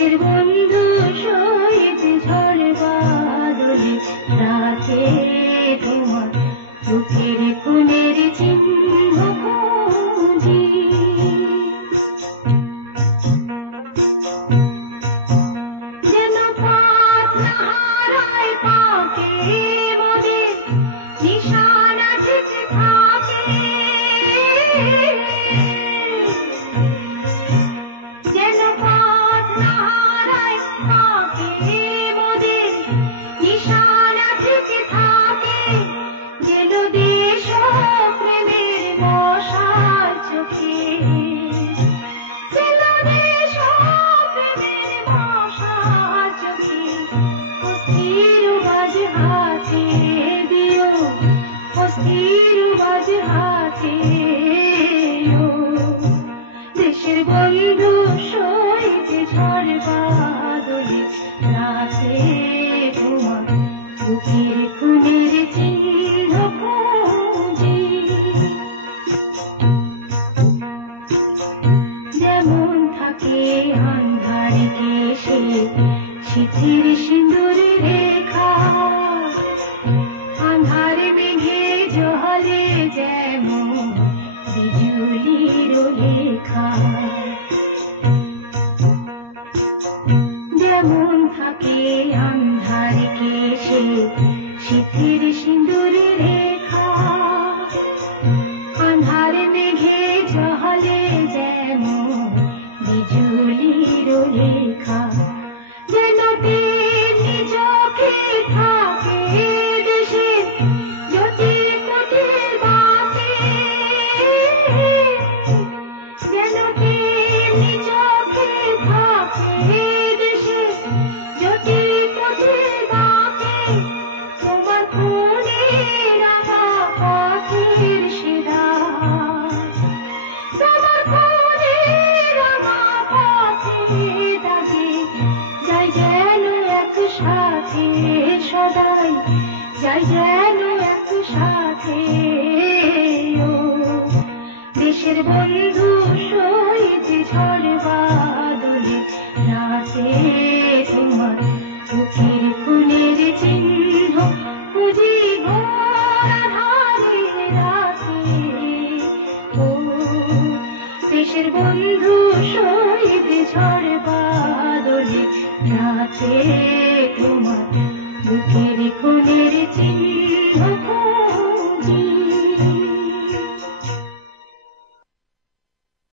দেশের বন্ধু শহীদ ঝড় বাদলে রাতে তোমার বুকের কোণের চিহ্ন খুঁজি। যেন পথ না হারায় পাকে মোদের নিশানা ঠিক থাকে। যেন পথ না হারায় পাকে মোদের নিশানা ঠিক থাকে। যেন দেশ প্রেমের মশাল চোখে, যেন দেশ প্রেমের মশাল চোখে অস্থির বাজ হাতে দিও, অস্থির বাজ হাতে ও দেশের বন্ধু শহীদ ঝড় বাদলে রাতে তোমার বুকের খুনের চিহ্ন খুঁজি। যেমন থাকে আন্ধারে কেশে শীতের সিঁদুর রেখা, আন্ধার মেঘে জলে যেমন বিজুলির লেখা। যেমন থাকে আন্ধার কেশে শীতের সিঁদুর রেখা, আন্ধার মেঘে জলে যেমন বিজুলির লেখা। যেন তেমনি চোখে থাকে দেশের জ্যোতি কুটির বাতি। যেন তেমনি চোখে থাকে দেশের জ্যোতি কুটির বাতি। তোমার খুনে রাঙা পথের সিরাজ, তোমার খুনে রাঙা পথের দাগে যাই যেন একসাথে সদাই, যাই যেন একসাথে ও দেশের বন্ধু শহীদ ঝড় বাদলে রাতে তোমার বুকের খুনের চিহ্ন খুঁজি ঘোর আঁধারে রাতে ও দেশের বন্ধু শহীদ ঝড় বাদলে রাতে তোমার বুকের খুনের চিহ্ন